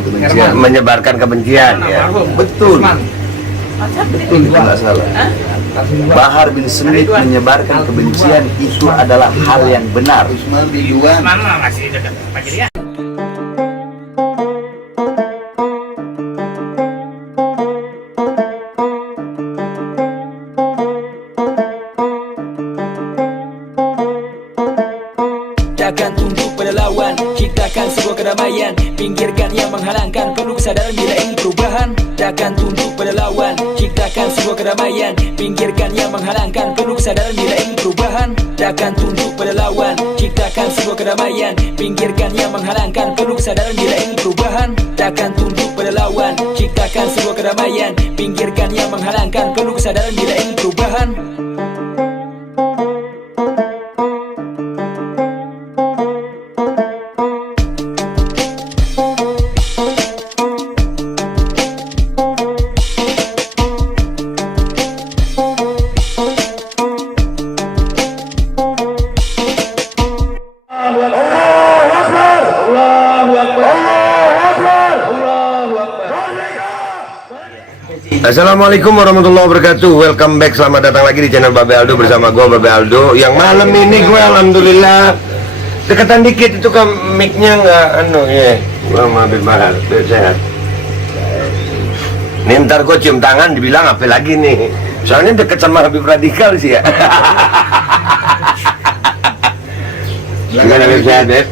menyebarkan kebencian. Menyebarkan kebencian, ya. Betul. Betul, itu nggak salah. Bahar bin Smith menyebarkan kebencian itu adalah hal yang benar. Masih dekat Pak Jirian. Takkan tunduk pada lawan, ciptakan sebuah kedamaian, pinggirkan yang menghalangkan, perlu kesadaran bila ingin perubahan. Takkan tunduk pada lawan, ciptakan sebuah kedamaian, pinggirkan yang menghalangkan, perlu kesadaran bila ingin perubahan. Takkan tunduk pada lawan, ciptakan sebuah kedamaian, pinggirkan yang menghalangkan, perlu kesadaran bila ingin perubahan. Takkan tunduk pada lawan, ciptakan sebuah kedamaian, pinggirkan yang menghalangkan, perlu kesadaran bila ingin perubahan. Assalamualaikum warahmatullahi wabarakatuh. Welcome back, selamat datang lagi di channel Babe Aldo bersama gue Babe Aldo. Yang malam ini gue alhamdulillah deketan dikit itu kan mic-nya nggak ya. Gue sama Habib Bahar, sehat. Nih ntar gue cium tangan dibilang apa lagi nih? Soalnya deket sama Habib Radikal sih ya. Gimana Habib, sehat Beb?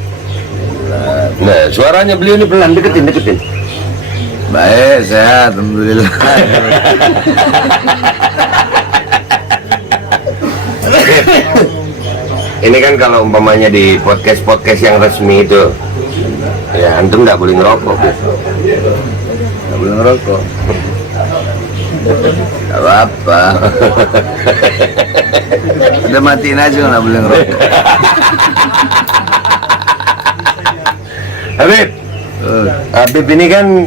Nah suaranya beliau ini pelan, deketin. Baik, sehat, alhamdulillah. Ini kan kalau umpamanya di podcast yang resmi itu, ya antum nggak boleh ngerokok, Nggak boleh ngerokok. Nggak apa-apa. Udah matiin aja nggak boleh ngerokok. Habib ini kan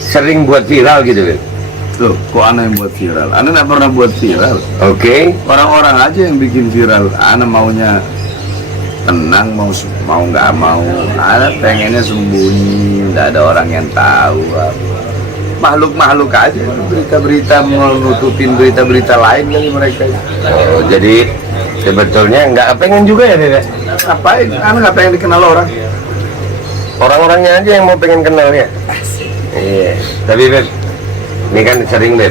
sering buat viral gitu, Beb. Tuh, kok Ana yang buat viral? Ana nggak pernah buat viral. Oke. Orang-orang aja yang bikin viral. Ana maunya tenang, mau nggak mau. Ana pengennya sembunyi, nggak ada orang yang tahu. Makhluk aja, berita-berita menutupin berita-berita lain kali mereka. Oh, jadi sebetulnya nggak pengen juga ya, Beb? Ngapain? Ana nggak pengen dikenal orang. Orang-orangnya aja yang mau pengen kenal ya. Iya. Tapi Beb, ini kan sering Beb.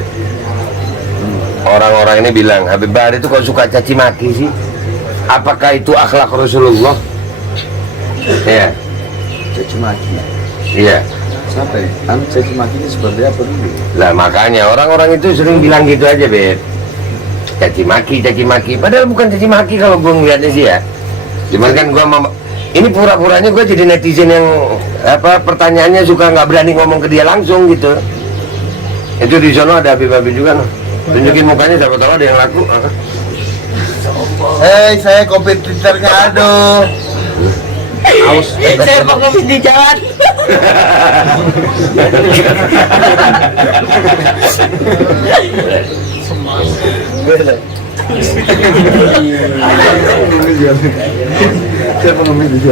Orang-orang ini bilang Habib Bahar itu kok suka caci maki sih? Apakah itu akhlak Rasulullah? Iya. Caci maki. Iya. Siapa ya? Anu caci makinya seperti apa dulu? Lah makanya orang-orang itu sering bilang gitu aja Beb. Caci maki. Padahal bukan caci maki kalau gue ngeliatnya sih ya. Cuman kan gue ini pura-puranya gue jadi netizen yang pertanyaannya suka nggak berani ngomong ke dia langsung gitu. Itu di sana ada Habib juga noh. Tunjukin mukanya, siapa tahu ada yang laku. Hei, saya kompetitornya Aldo. Aus. Saya mau kopi di jalan.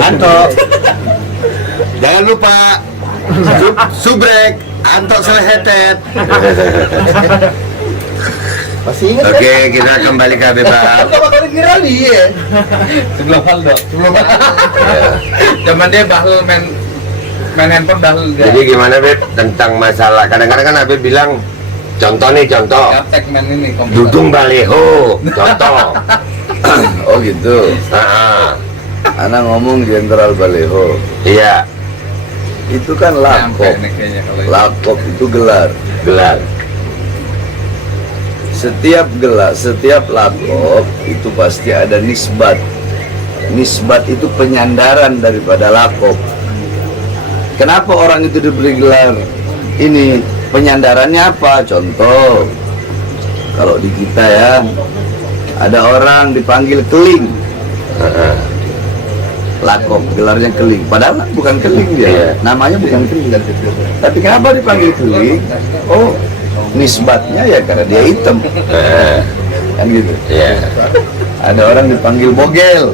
Anto, jangan lupa subrek, Anto selehetet. Masih ingat? Oke, kita kembali ke Habib Bahar. Pertama kali viral dia. Sebelum Aldo. Zaman dia bahlul main handphone bahlul. Jadi gimana Beb tentang masalah kadang-kadang kan Habib bilang contoh Gaptek main ini komputer. dudung baleho contoh. Oh gitu. Anak ngomong Jenderal Baleho. Iya, Itu kan Nyampe lakop. nih kayaknya kalau ini. Lakop itu gelar. Setiap lakop itu pasti ada nisbat. Nisbat itu penyandaran daripada lakop. Kenapa orang itu diberi gelar ini? Penyandarannya apa? Contoh, kalau di kita ya, ada orang dipanggil Keling. Lakop, gelarnya Keling. Padahal bukan Keling dia. Iya. Namanya bukan Keling. Tapi kenapa dipanggil Keling? Oh, nisbatnya ya karena dia hitam. Kan gitu. iya. Ada orang dipanggil Bogel.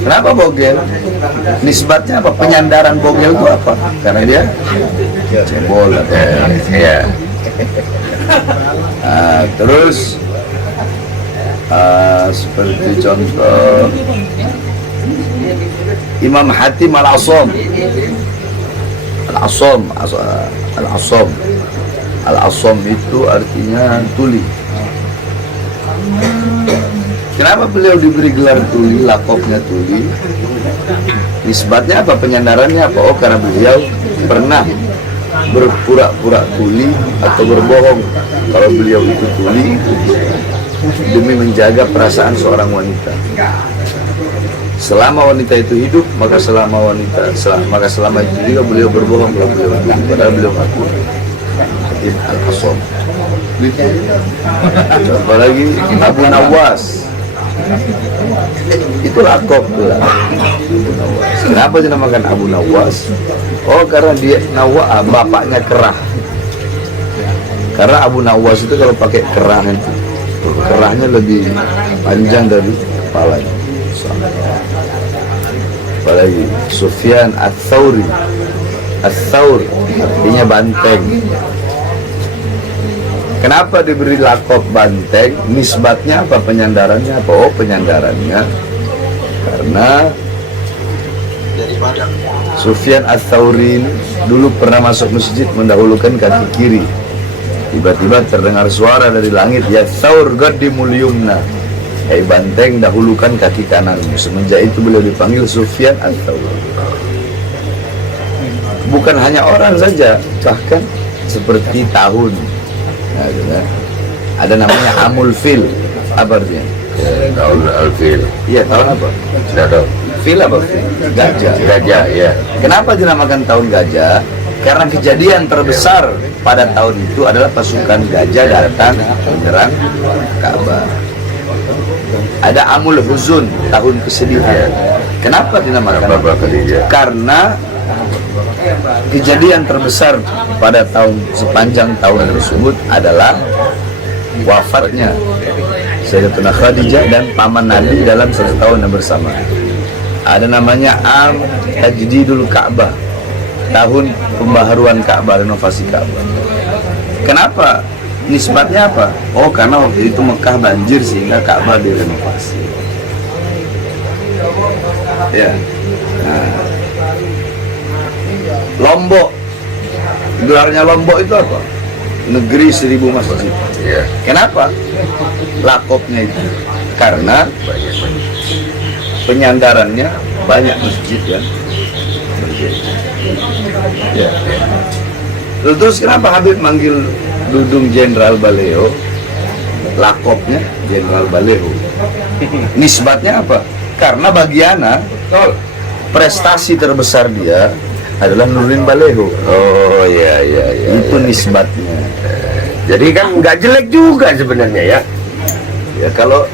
Kenapa bogel? Nisbatnya apa? Penyandaran bogel itu apa? Karena dia cebol atau Ya. terus seperti contoh Imam Hatim Al-Asom. Al-Asom itu artinya tuli. Kenapa beliau diberi gelar tuli, lakopnya tuli? Nisbatnya apa? Penyandarannya apa? Oh, karena beliau pernah berpura-pura tuli atau berbohong kalau beliau itu tuli demi menjaga perasaan seorang wanita. Selama wanita itu hidup, maka selama itu juga beliau berbohong kalau beliau hidup, padahal beliau ngaku. Hatim Al-Asom. Coba lagi Abu Nawas. Itu lakop tuh. Kenapa dinamakan Abu Nawas? Oh, karena dia bapaknya kerah. Karena Abu Nawas itu kalau pakai kerah itu, kerahnya lebih panjang dari kepalanya. Apalagi Sufyan Ats-Tsauri. Ats-Tsaur artinya banteng. Kenapa diberi lakop banteng? Nisbatnya apa? Penyandarannya apa? Oh, penyandarannya karena Sufyan Ats-Tsauri dulu pernah masuk masjid mendahulukan kaki kiri. Tiba-tiba terdengar suara dari langit, ya Tsaur qaddimul yumna. Hai banteng, dahulukan kaki kananmu. Semenjak itu beliau dipanggil Sufyan Ats-Tsauri. Bukan hanya orang saja, bahkan seperti tahun. Nah, ada namanya Amul Fil. Apa artinya? Tahun Al-Fil. Iya, tahun apa? Tidak tahu. Fil apa? Fil? Gajah. Gajah, ya. Kenapa dinamakan tahun gajah? Karena kejadian terbesar pada tahun itu adalah pasukan gajah datang menyerang Ka'bah. Ada Amul Huzun, tahun kesedihan. Kenapa dinamakan? Karena kejadian terbesar pada sepanjang tahun tersebut adalah wafatnya Sayyidatuna Khadijah dan paman Nabi dalam satu tahun yang bersama. Ada namanya Am Tajdidul Ka'bah, tahun pembaharuan Ka'bah, renovasi Ka'bah. Kenapa? Nisbatnya apa? Oh, karena waktu itu Mekah banjir sehingga Ka'bah direnovasi. Ya. Nah, Lombok, gelarnya Lombok itu apa? Negeri 1000 masjid. Ya. Kenapa? Lakopnya itu karena penyandarannya banyak masjid kan. Ya. Terus kenapa Habib manggil Dudung Jenderal Baleho? Lakopnya Jenderal Baleho. Nisbatnya apa? Karena Bagiana prestasi terbesar dia adalah Nurdin Baleho. Oh, iya. Itu nisbatnya. Jadi kan nggak jelek juga sebenarnya ya. Ya kalau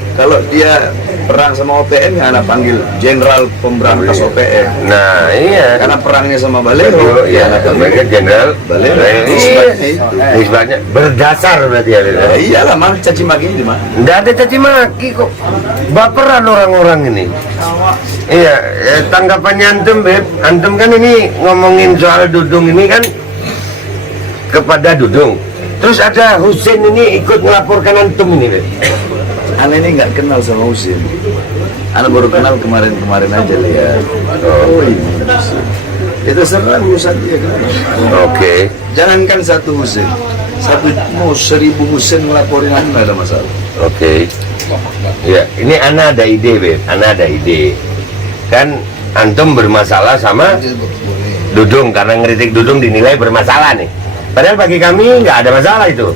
dia perang sama OPM ya anak panggil Jenderal Pemberantas OPM. Nah, iya. Karena perangnya sama Baleho, ya, anak panggil sebagai Jenderal Baleho. Iya. Nisbatnya itu. Nisbatnya berdasar berarti ya. Ya, iyalah, mana caci maki di mana? Nggak ada caci maki kok. Baperan orang-orang ini. Iya, tanggapannya antum, Beb. Antum kan ini ngomongin soal Dudung ini kan kepada Dudung. Terus ada Husin ini ikut melaporkan antum ini, Beb. Ana ini nggak kenal sama Husin. Ana baru kenal kemarin-kemarin aja lihat. Oh, ini Husin. Itu serang urusan dia kan. Oke. Jangankan satu Husin, 1000 Husin ngelaporin Ana nggak ada masalah. Oke. Ya, ini Ana ada ide, Beb. Ana ada ide. Kan antum bermasalah sama Dudung karena ngeritik Dudung dinilai bermasalah nih. Padahal bagi kami nggak ada masalah itu.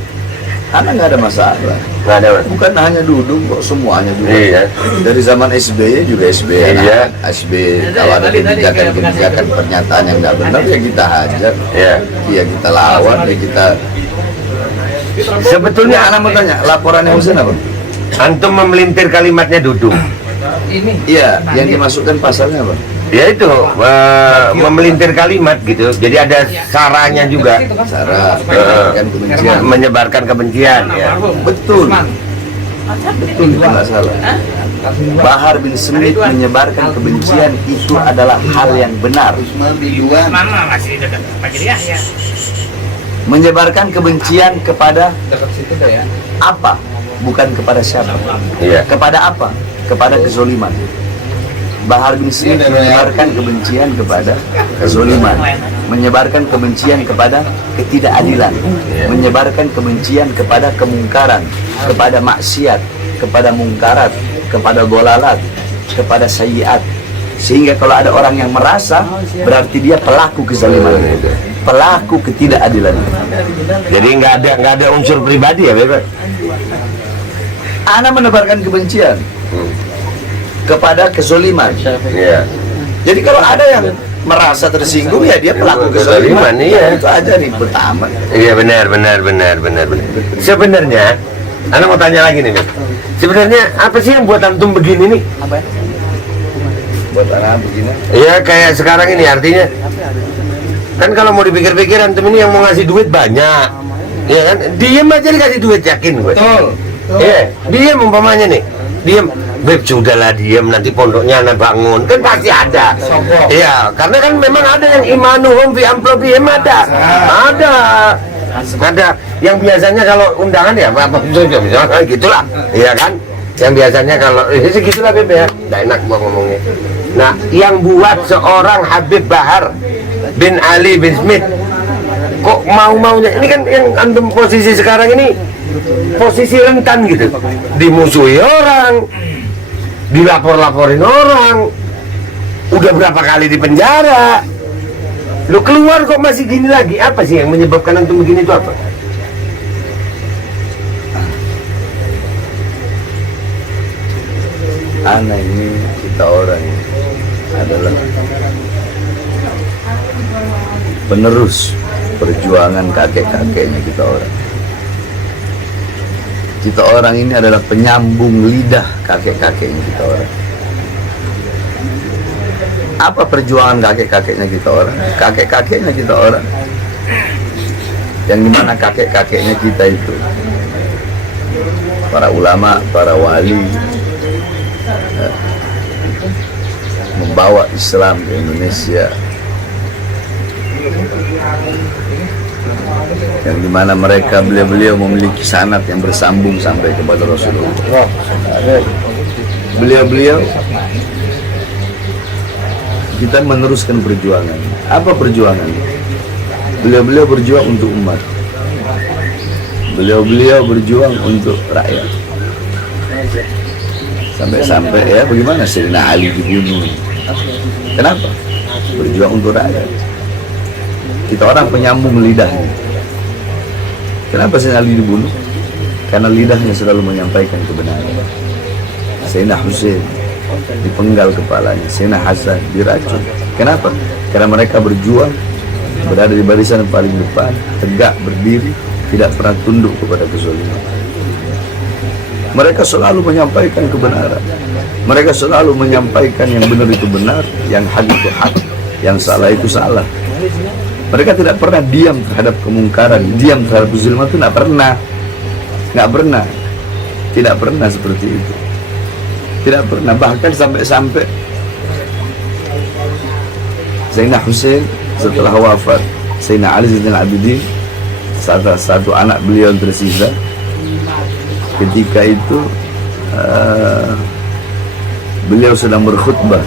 Ana nggak ada masalah. Nggak ada. Bukan hanya Dudung kok, semuanya juga. Iya. Dari zaman SBY juga SBY. Iya. SBY kalau ada kebijakan pernyataan yang nggak benar ya kita hajar. Ya. Ya kita lawan, ya kita. Sebetulnya Ana mau tanya, laporannya Husin apa? antum memelintir kalimatnya Dudung. Iya, yang dimasukkan pasalnya apa? Ya itu memelintir kalimat gitu. Jadi ada saranya juga. Cara menyebarkan kebencian. Menyebarkan kebencian ya. Betul. Betul, itu nggak salah. Bahar bin Smith menyebarkan kebencian itu adalah hal yang benar. Mama masih dekat Pak Yahya. Menyebarkan kebencian kepada Dekat situ dah ya. apa? Bukan kepada siapa. Iya. Kepada apa? Kepada kezoliman. Bahar bin Smith menyebarkan kebencian kepada kezoliman, menyebarkan kebencian kepada ketidakadilan, menyebarkan kebencian kepada kemungkaran, kepada maksiat, kepada mungkarat, kepada dolalat, kepada sayyiat. Sehingga kalau ada orang yang merasa, berarti dia pelaku kezaliman, pelaku ketidakadilan. Jadi nggak ada unsur pribadi ya, Beb? Ana menebarkan kebencian kepada kezoliman. Iya. Jadi kalau ada yang merasa tersinggung, ya dia pelaku kezaliman. Iya. Itu aja ribet amat. Iya, benar. Sebenarnya, Ana mau tanya lagi nih, Beb. Sebenarnya apa sih yang buat antum begini nih? Buat anak begini. Iya, kayak sekarang ini artinya. Kan kalau mau dipikir-pikir antum ini yang mau ngasih duit banyak. Iya kan? Diem aja dikasih duit, yakin gue. Betul. Iya, diem umpamanya nih. Diem. Beb, sudahlah diem, nanti pondoknya anak bangun. Kan pasti ada. Iya, karena kan memang ada yang imanuhum fi amplobihim ada. Ada yang biasanya kalau undangan ya apa misalnya gitulah, iya kan? Yang biasanya kalau segitulah Beb ya, nggak enak gua ngomongnya. Nah, yang buat seorang Habib Bahar bin Ali bin Smith kok mau-maunya ini kan yang antum posisi sekarang ini posisi rentan gitu, dimusuhi orang, dilapor-laporin orang, udah berapa kali di penjara. Lu keluar kok masih gini lagi? Apa sih yang menyebabkan antum begini itu apa? Anak ini kita orang adalah penerus perjuangan kakek-kakeknya kita orang. Kita orang ini adalah penyambung lidah kakek-kakeknya kita orang. Apa perjuangan kakek-kakeknya kita orang? Kakek-kakeknya kita orang, yang dimana kakek-kakeknya kita itu para ulama, para wali, membawa Islam ke Indonesia, yang dimana mereka beliau-beliau memiliki sanad yang bersambung sampai kepada Rasulullah. Beliau-beliau kita meneruskan perjuangan. Apa perjuangan? Beliau-beliau berjuang untuk umat. Beliau-beliau berjuang untuk rakyat. Sampai-sampai ya bagaimana Sayyidina Ali dibunuh. Kenapa? Berjuang untuk rakyat. Kita orang penyambung lidahnya. Kenapa Sayyidina Ali dibunuh? Karena lidahnya selalu menyampaikan kebenaran. Sayyidina Husain dipenggal kepalanya, Sayyidina Hasan diracun. Kenapa? Karena mereka berjuang, berada di barisan paling depan, tegak berdiri, tidak pernah tunduk kepada kezaliman. Mereka selalu menyampaikan kebenaran. Mereka selalu menyampaikan yang benar itu benar, yang hak itu hak, yang salah itu salah. Mereka tidak pernah diam terhadap kemungkaran, diam terhadap kezaliman itu tidak pernah, tidak pernah seperti itu. Tidak pernah, bahkan sampai-sampai Sayyidina Husain setelah wafat Sayyidina Ali Zainal Abidin, satu anak beliau yang tersisa, ketika itu beliau sedang berkhutbah.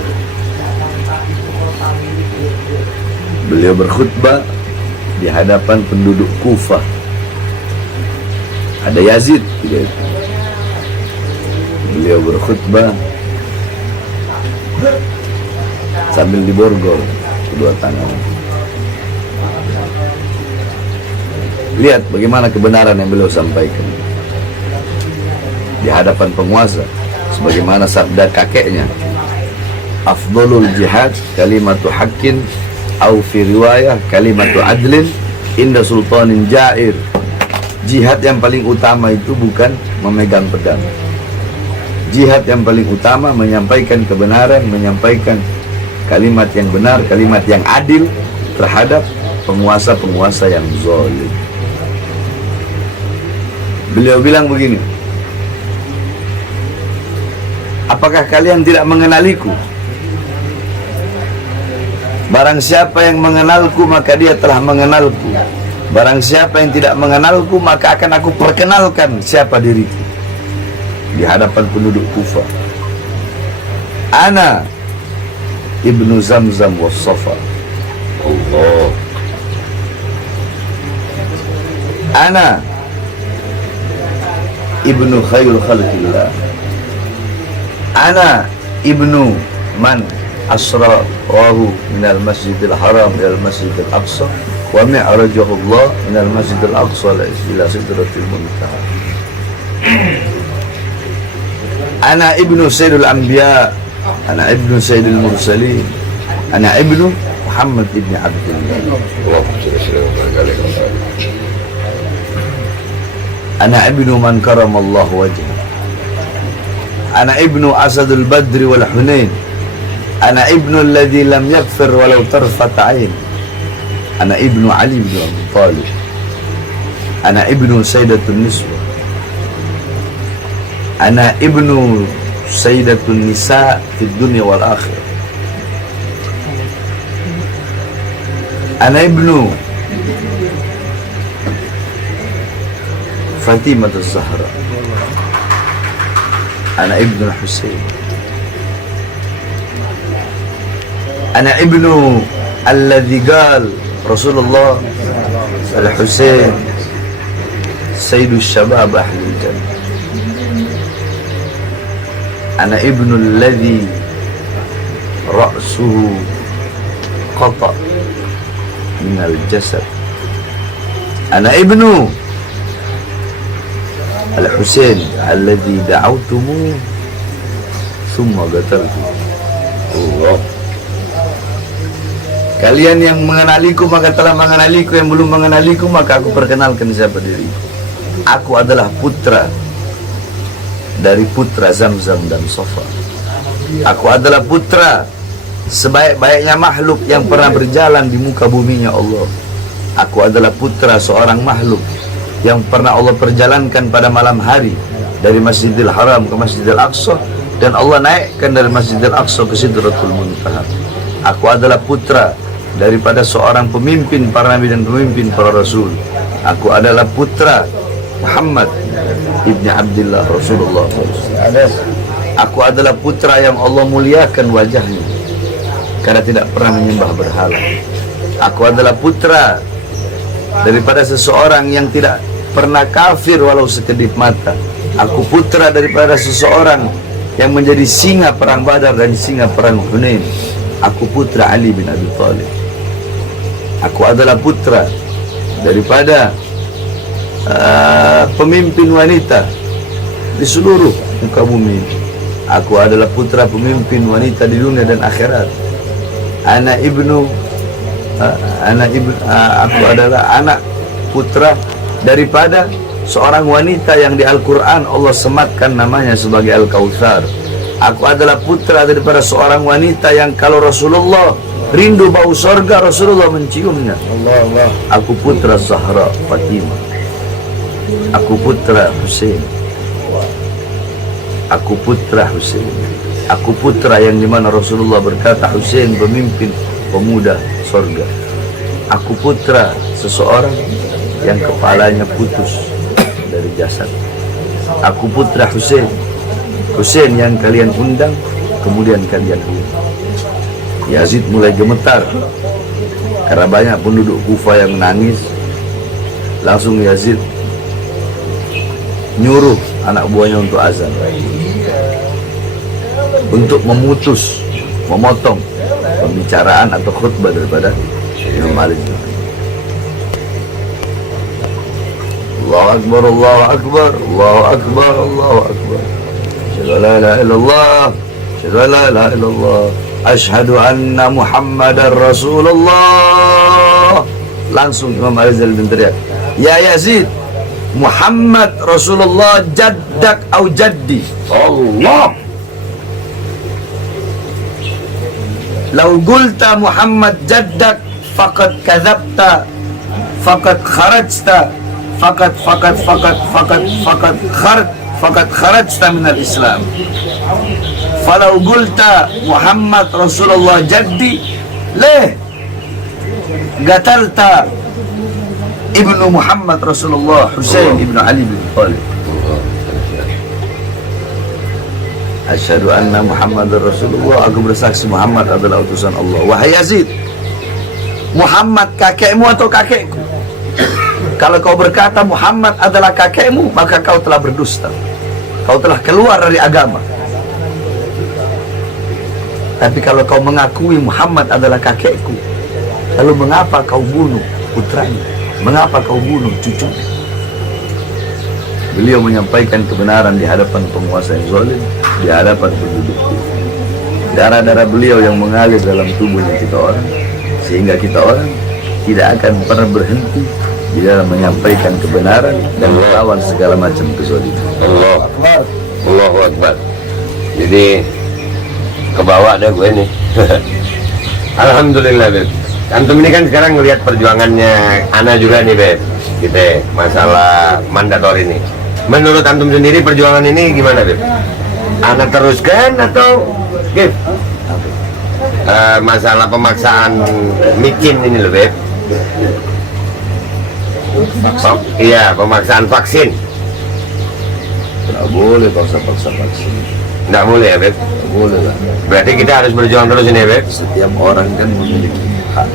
Beliau berkhutbah di hadapan penduduk Kufah. Ada Yazid juga itu. Beliau berkhutbah sambil diborgol kedua tangan. Lihat bagaimana kebenaran yang beliau sampaikan di hadapan penguasa, sebagaimana sabda kakeknya, afdalul jihad kalimatu haqqin au fi riwayah kalimatu adlin inda sultanin jair. Jihad yang paling utama itu bukan memegang pedang. Jihad yang paling utama menyampaikan kebenaran, menyampaikan kalimat yang benar, kalimat yang adil terhadap penguasa-penguasa yang zalim. Beliau bilang begini, Apakah kalian tidak mengenaliku? Barang siapa yang mengenalku maka dia telah mengenalku. Barang siapa yang tidak mengenalku maka akan aku perkenalkan siapa diriku di hadapan penduduk Kufah. Ana Ibnu Zamzam was Safa. Allah. Ana Ibnu Khairul Khalqillah. Ana Ibnu man asrahu minal masjidil haram ilal masjidil aqsa wa mi'rajahu Allah minal masjidil aqsa ila sidratil muntaha. Ana Ibnu Sayyidul Anbiya, ana Ibnu Sayyidul Mursalin, ana Ibnu Muhammad ibn Abdullah. Ana Ibnu man karamallahu wajhah. Ana Ibnu Asadul Badri wal Hunain. Ana Ibnu alladhi lam yakfir walau tarfat ain. Ana Ibnu Ali bin Abi Thalib. Ana Ibnu Sayyidatun Niswa. Ana Ibnu Sayyidatun Nisa fid dunya wal akhirah. Ana Ibnu Fatimah az-Zahra. Ana Ibnu Husain. Ana Ibnu alladhi qal Rasulullah al-Husain Sayyidus Shabab Ahlul Jannah. Ana Ibnu alladhi ra'suhu qata' minal jasad. Ana Ibnu Al-Husain alladhi da'awtumu thumma qataltu. Allah. Kalian yang mengenaliku maka telah mengenaliku, yang belum mengenaliku maka aku perkenalkan siapa diriku. Aku adalah putra dari putra Zamzam dan Safa. Aku adalah putra sebaik-baiknya makhluk yang pernah berjalan di muka buminya Allah. Aku adalah putra seorang makhluk yang pernah Allah perjalankan pada malam hari dari Masjidil Haram ke Masjidil Aqsa, dan Allah naikkan dari Masjidil Aqsa ke Sidratul Muntaha. Aku adalah putra daripada seorang pemimpin para nabi dan pemimpin para rasul. Aku adalah putra Muhammad ibni Abdullah Rasulullah. Aku adalah putra yang Allah muliakan wajahnya karena tidak pernah menyembah berhala. Aku adalah putra daripada seseorang yang tidak pernah kafir walau sekedip mata. Aku putra daripada seseorang yang menjadi singa perang Badar dan singa perang Hunain. Aku putra Ali bin Abi Thalib. Aku adalah putra daripada pemimpin wanita di seluruh muka bumi. Aku adalah putra pemimpin wanita di dunia dan akhirat. Aku adalah anak putra daripada seorang wanita yang di Al-Quran Allah sematkan namanya sebagai Al-Kautsar. Aku adalah putra daripada seorang wanita yang kalau Rasulullah rindu bau sorga, Rasulullah menciumnya. Allah. Aku putra Zahra Fatimah. Aku putra Husain. Aku putra Husain. Aku putra yang dimana Rasulullah berkata Husain pemimpin pemuda sorga. Aku putra seseorang yang kepalanya putus dari jasad. Aku putra Husain. Husain yang kalian undang kemudian kalian bunuh. Yazid mulai gemetar karena banyak penduduk Kufah yang menangis. Langsung Yazid nyuruh anak buahnya untuk azan, untuk memutus, memotong pembicaraan atau khutbah daripada Imam Malik. Allahu Akbar, Allahu Akbar, Allahu Akbar, Allahu Akbar. Asyhadu an la ilaha illallah, asyhadu an la ilaha illallah, asyhadu anna Muhammadar Rasulullah. Langsung Imam Rizal bin teriak, ya Yazid, Muhammad Rasulullah jaddak au jaddi. Allah. Lau gulta Muhammad jaddak faqad kadzabta faqad kharajta faqad kharajta minal Islam. Falau gulta Muhammad Rasulullah jaddi leh gatalta ibnu Muhammad Rasulullah Husain ibnu Ali bin Talib. Asyhadu anna Muhammadar Rasulullah, aku bersaksi Muhammad adalah utusan Allah. Wahai Yazid, Muhammad kakekmu atau kakekku? Kalau kau berkata Muhammad adalah kakekmu, maka kau telah berdusta. Kau telah keluar dari agama. Tapi kalau kau mengakui Muhammad adalah kakekku, lalu mengapa kau bunuh putranya? Mengapa kau bunuh cucunya? Beliau menyampaikan kebenaran di hadapan penguasa yang zalim, di hadapan penduduk. Darah-darah beliau yang mengalir dalam tubuhnya kita orang, sehingga kita orang tidak akan pernah berhenti di dalam menyampaikan kebenaran dan melawan segala macam kezaliman. Allahu Akbar. Jadi kebawa deh gue nih. Alhamdulillah Beb. Antum ini kan sekarang ngelihat perjuangannya Ana juga nih Beb. Kita masalah mandator ini. Menurut antum sendiri perjuangan ini gimana Beb? Ana teruskan atau Beb? Masalah pemaksaan micin ini loh Beb. Iya, pemaksaan vaksin. Tidak boleh paksa-paksa vaksin. Nggak boleh ya Beb? Tidak boleh lah. Berarti kita harus berjuang terus ini ya Beb? Setiap orang kan memiliki hak.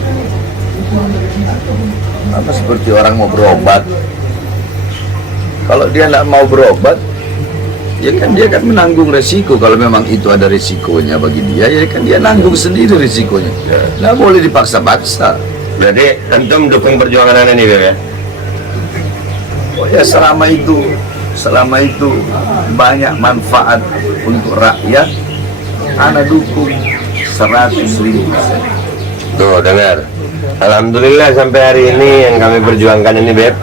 Sama seperti orang mau berobat. Kalau dia tidak mau berobat, ya kan dia kan menanggung resiko. Kalau memang itu ada resikonya bagi dia, ya kan dia nanggung sendiri resikonya. Tidak boleh dipaksa-paksa. Berarti antum dukung perjuangan Ana nih Beb ya? Oh ya, selama itu banyak manfaat untuk rakyat, Ana dukung 100.000%. Tuh dengar. Alhamdulillah sampai hari ini yang kami perjuangkan ini Beb,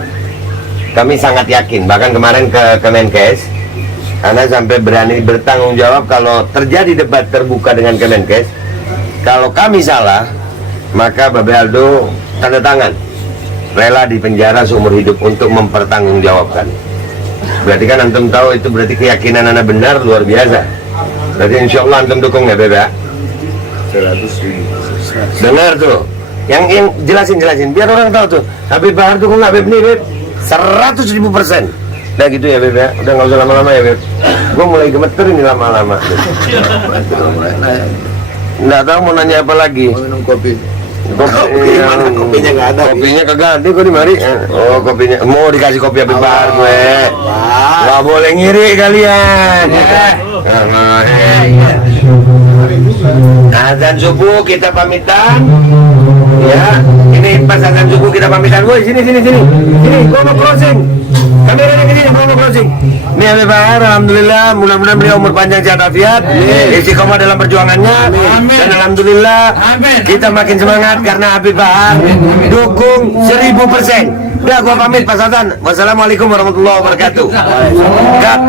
kami sangat yakin. Bahkan kemarin ke Kemenkes, Ana sampai berani bertanggung jawab kalau terjadi debat terbuka dengan Kemenkes. Kalau kami salah, maka Babe Aldo tanda tangan rela di penjara seumur hidup untuk mempertanggungjawabkan. Berarti kan antum tahu itu berarti keyakinan Ana benar luar biasa. Berarti insya Allah antum dukung ya Beb ya? 100.000%. Dengar tuh, yang jelasin biar orang tahu tuh. Habib Bahar dukung nggak Beb nih Beb? 100.000%. Nah gitu ya Beb ya, udah nggak usah lama-lama ya Beb. Gue mulai gemeter ini lama-lama. Nggak tahu mau nanya apa lagi. Mau minum kopi? Kopinya nggak ada. Kopinya kagak ada kok di mari. Oh kopinya, mau dikasih kopi Habib Bahar gue. Nggak boleh ngiri kalian. Azan subuh kita pamitan. Ya, ini pas azan subuh kita pamitan. Woi sini, gua mau crossing. Kameranya ke sini, gua mau crossing. Nih Habib Bahar, alhamdulillah, mudah-mudahan beliau umur panjang sehat walafiat, istiqomah dalam perjuangannya, dan alhamdulillah kita makin semangat karena Habib Bahar dukung 1000%. Udah gua pamit Pak Sultan. Wassalamualaikum warahmatullahi wabarakatuh. Cut.